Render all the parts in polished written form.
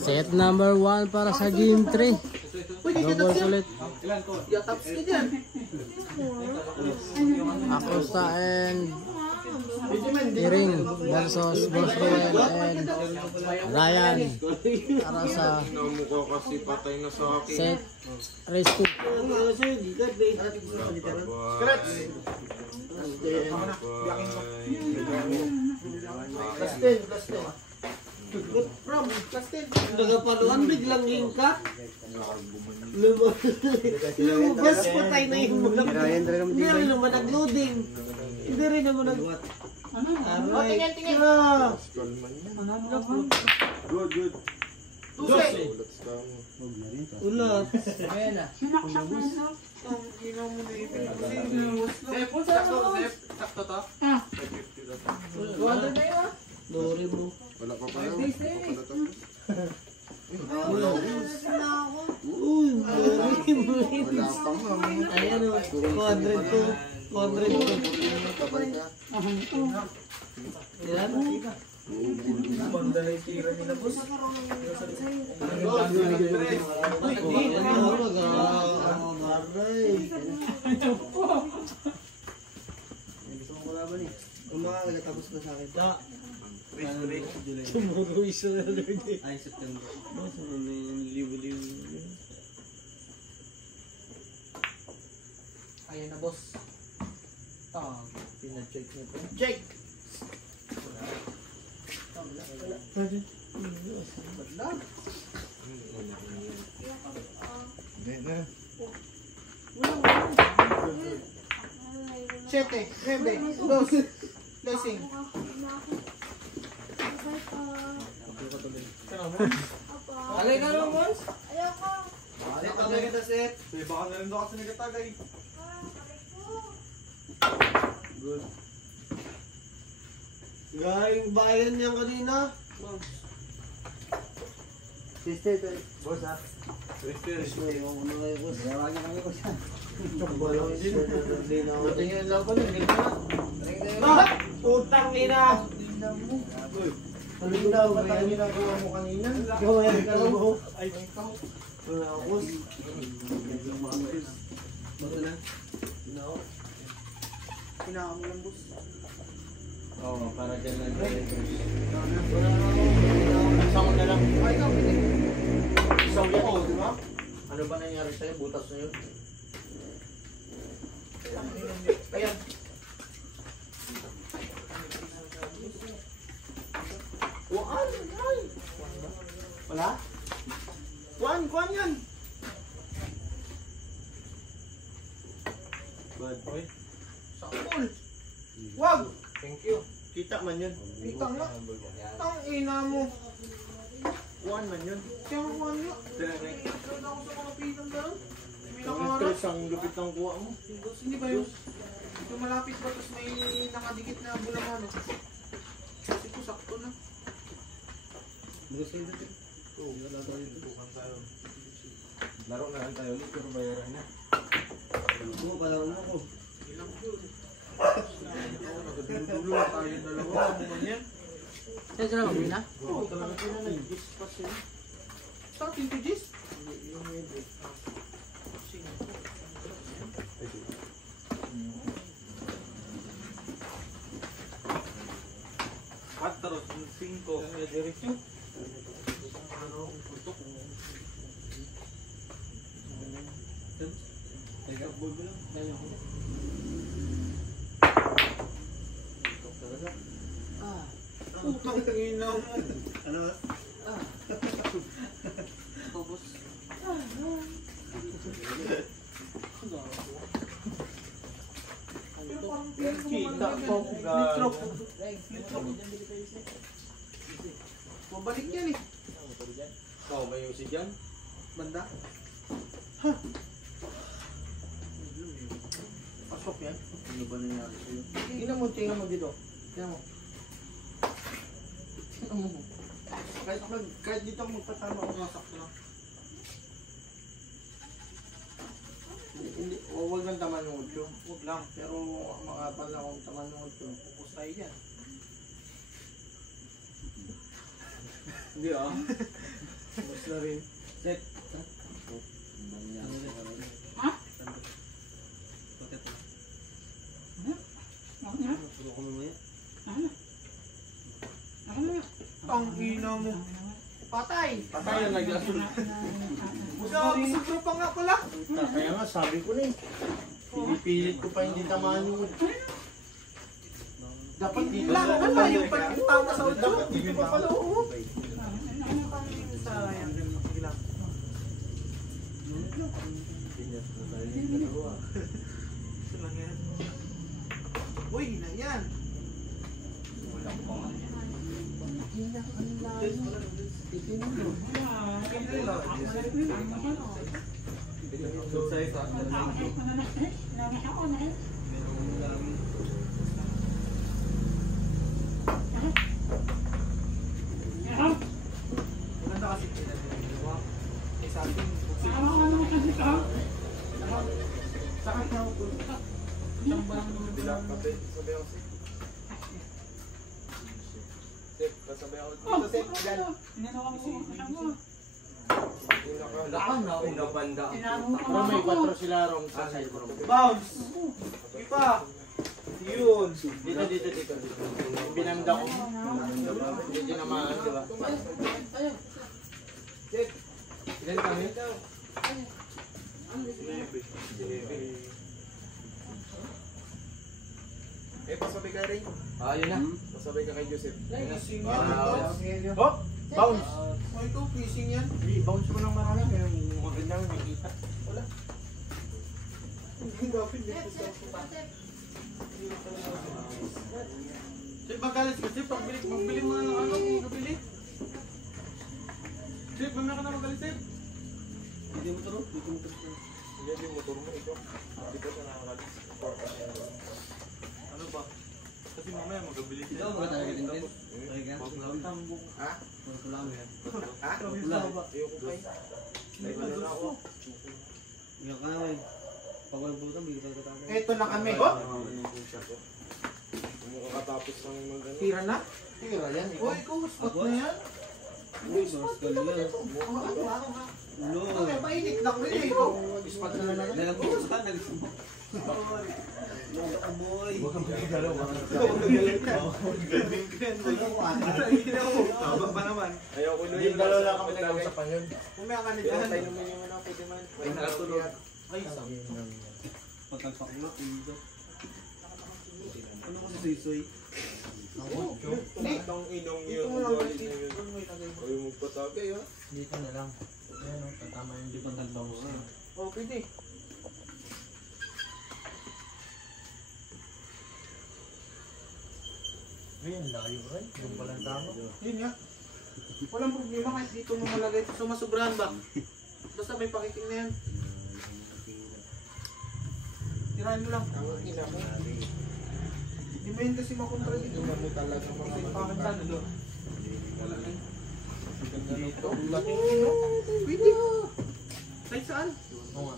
Set number 1 para sa game 3. Double ulit. Acosta and Iring versus Boss Ruel and Ryan para sa set race 2. Nagapaluan biglang hingkat. Lumabas patay na yung mga. Hindi rin naman nag-loading. Hindi rin naman nag... Aray ka. Good. Ulat. Lori mo. Wala pa pala. Uy, lori mo. Wala pa nga. Ayan o, 200 Ilan? Banda na itira nila, boss. Tapos na sa akin. Tomorrow is another day. Ay, September. Boss, ano na yung libo-libo. Ayan na, boss. Pina-check na ito. Check! Sete, nueve, dos, blessing. Alay na lang, boss. Set na kita, set. Baka na rin daw kasi nagatagay. Good. Galing bayan niyan kanina. Sister, boss ha. Ewan ko na kayo, boss. Gawa niya kami, boss ha. Matingin lang pala, hindi na. Bakit? Utang nina. Ano daw ba tayo ginagawa mo kanina? Gawain ka lang mo. Ay, ikaw. Wala, boss. Bato na. Kinakamay lang, boss. Oo, para dyan lang. Isang na lang. Ay, ikaw, pwede. Isang yan eh, di ba? Ano ba nangyari sa'yo? Butas na yun? Ayan. Wala? Kuan yan. Bad. Okay. Sakol. Wag. Thank you. Kita man yun. Kita nga. Tang ina mo. One man yun. Kaya nga kuhan nyo. Tinanay. Nagkaroon ako sa mga pitang gano'n. May Ang nakaharap. stress ang lupit ng kuha mo. Hindi ba yun? Yung malapit ba tapos may nakadikit na bulangan. Kasi ko sakto na. Laro na lang tayo ulit pero bayaran na. Oo, palaro na ko. Ilang yun. Nagdudulo tayo dalawa. Ano man yan? Saan sila mag-win na? Oo, talaga na nag-gis pa sila. Sa atin to Gis? Cuatro, cinco. Diretso. Putang ina mo. Ano? Tapos. Kita po. Mabalik yan eh. Oh, may usi dyan. Banda. Pasok yan. Ano ba nangyari sa'yo? Tingnan mo dito. Tingnan mo. Tingnan mo. Kahit dito magpatama ako masakto lang. Hindi, huwag lang taman ng 8. Huwag lang. Pero makapal lang akong taman ng 8. Pupus tayo dyan. Hindi ah. Mas na rin. Set. Ang ina mo. Patay. Patay na nag-asul. Sobra pa nga pala. Kaya nga, sabi ko na eh. Pinipilit ko pa hindi tamaan yung... Dapat dito Lang, na ano yung pagkitama sa ulo? Dapat dito pa pala, oo. Sayang. Sige lang. Ito lang yan. Uy, na yan. Maganda kasi pinagawa. Eh sa atin, saka na ako. Isang balang naman din ako. Sabay ako, Sip. Sip, kasabay ako dito, Sip. Yan. Lakan na, Unang banda. Pero may 4 sila ron sa side room. Bounce! Ipa! Yun! Dito. Binanda ko. Hindi tinamaan, di ba? Sip. Ilan kami? Eh, pasabay ka rin. Yun na. Pasabay ka kay Joseph. Fishing Wow. yan. Hop! Bounce! Oh, ito, fishing yan. Bounce mo ng marami, kaya maganda may kita. Wala. Hindi gawin dito sa Sip, magalit ka. Sip, magbili mo na ng ano, magbili. Sip, mamaya ka na magalit, Sip. Hindi yung motor mo ito. Dito sa nakakalis. Ano ba? Kasi mamaya magabili siya. Ha? Ha? Ayoko pa eh. May ano na ako. Eto na kami. Oh! Makakatapos ng mag-ano. Tira na? Tira yan, Oh, ikaw, spot na yan. Spot na naman ito. Okay, mainit lang rin eh. Ikaw. Ispat na naman. Tama ba naman? Ayaw ko Hindi, dalawa lang kami nag-uusapan yun. Kumaya ka na Kaya dyan. tayo naman yung ano, pwede man. Ay, nakatulog. Ay, Ang inong ito yun. mo lang. Galit na yun. Ayaw magpatagay ha. Dito na lang. Ayan o, tatama yung di pantagbangus na. Oh, pwede. Ayun, layo rin. Yung palang tama. Yun nga. Walang problema kahit dito mo malagay. Sumasobrahan ba? Basta may pakiting na yan. Tirahin mo lang. Ang ina mo. Hindi mo yun kasi makontra dito. Ina mo talaga mga Kasi mata. pakitan, ano? Wala na. Ganda na ito. Laking ino. Pwede. Kahit saan? Oo nga.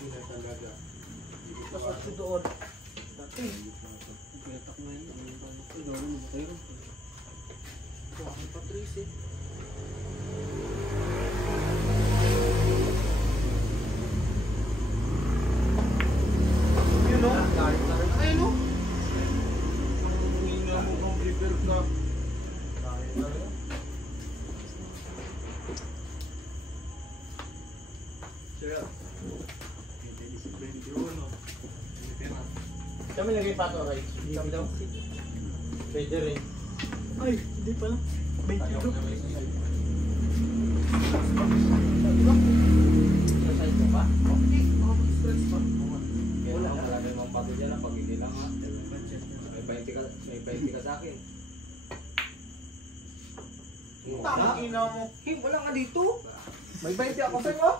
Ina talaga. Pasok ko doon. Dati. Bakit Patrice eh? Yun o? Ayun o? Ang ina mo kung prepare ka. Kami lagay pa ito, right? Kami daw. Pwede rin. Ay, hindi pala. 20 kilo. Sa side mo pa? Okay, makapag-stretch pa. Wala namang pagod yan. Pag hindi lang ha. May 20 ka sa akin. Tanging ina mo. Hey, wala nga dito. May 20 ako sa'yo.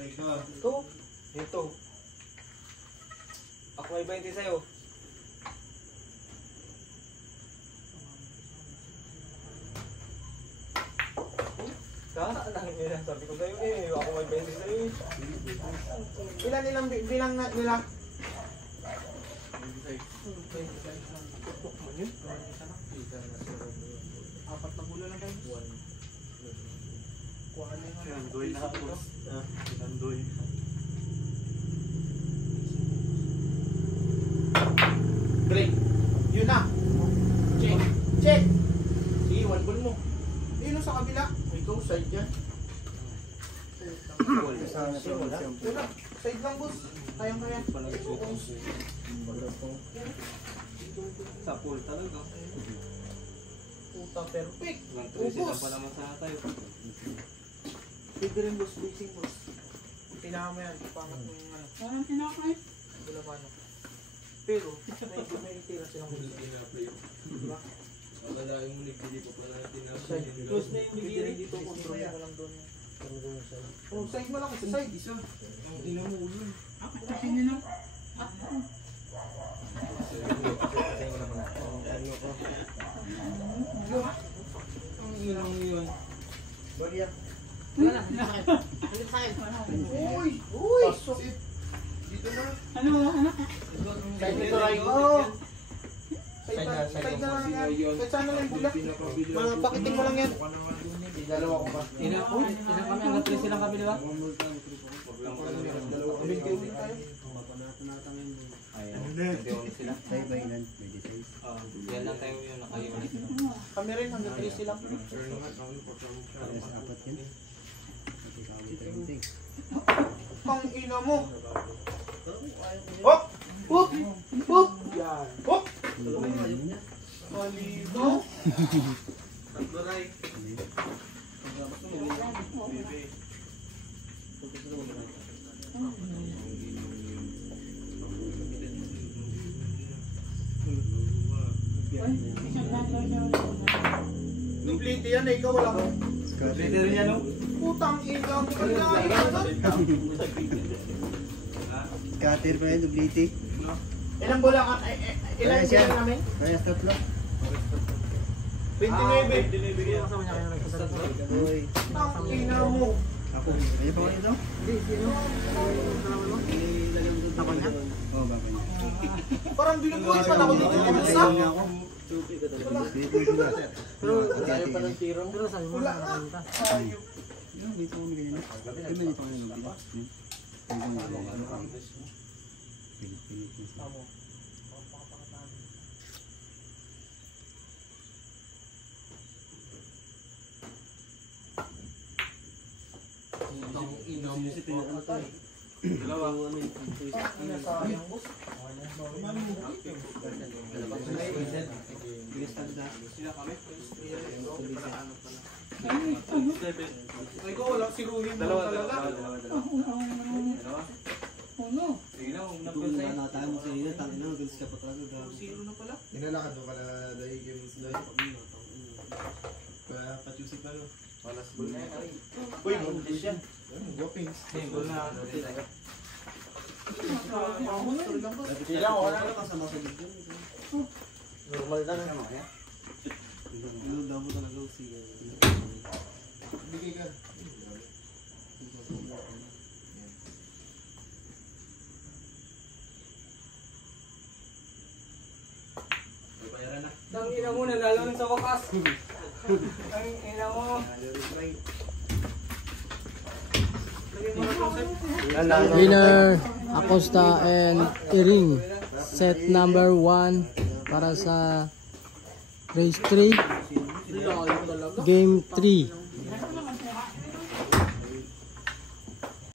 Ito. Ito. Ako may 20 sa'yo. Lang nila. Sabi ko sa'yo eh. Ako may 20 sa'yo eh. Ilan nilang bilang nila? 25. Tutok mo yun. Nandoy na ako. Nandoy. Break. Yun na. Check. Check. Sige, one ball mo. Yun sa kabila. Ikaw, side yan. Yun na. Side lang, boss. Kayang-kaya. Sa pool talaga. Puta, perfect. Sila pa naman sa tayo. Pwede rin, boss. Facing, boss. Kailangan mo yan. Pangat mo yung ano. Parang kinakain. Wala pa, ano. Pero, may tira silang gusto. Diba? Akalain mo nagdili pa pala natin na Close na yung bigiri. Dito, control mo lang doon. Oh, side mo lang. Sa side. Isa. Ang ina mo ulo. Kasi nila. Ang ina mo yun. Wala na. Sakit sa akin. Uy! Uy! Dito na. Ano? Side nito, right? Oh. Side na lang yan. Kahit saan na lang yung bulak. Mga pakitin mo lang yan. Dalawa ko pa. Ina kami, hanggang 3 silang kami, di ba? Dalawa kami tayo. Ayan, hindi ulit sila. Tayo ba ilan? May design. Yan lang tayo yung nakaunit. Kami rin hanggang 3 sila. Parehas apat yun. Pati kawit tayo ting. Pang ina mo. Hop! Hop! Hop! Yan. Hop! Malino. Tatloray. Duplete yan eh, ikaw wala ko. Leader niya, no? Putang ina mo. Scatter pa yun, dubliti. Ilang bola ka? Ilang Parehas yan. bola namin? Parehas tatlo. 29. Uy. Putang ina mo. Ako. Kaya pa ito? Oo, baka niya. Parang binubuhay pa ako dito. Isa? Kaya ako. Dito sila. Pero tayo pa ng tiro. Pero sabi mo Wala na. na. Ayun. Yun, dito kami ganyan. Ay, may dito kami mag-dito. Pilit-pilit na siya. Dalawa. Ina sayang boss. Sila kami. Ay ko wala si Ruhin mo talaga. Dalawa. Uno. Sige na, huwag na Kung nakatahan mo sa inyo, tangin na, gulis ka pa talaga. Zero na pala. Nilalakad mo pala dahil games na pachusi pa no. Walas ball na yan. Uy, buntis yan. Guwapings. Ball na. Kailangan ko na. Kasama sa dito. Normal lang. Ano daw mo talaga siya. Bigay ka. Bayaran na. Ang ina mo, nanalo rin sa wakas. Ang ina mo. Winner, Acosta and Iring. Set number 1 para sa race 3. Game 3.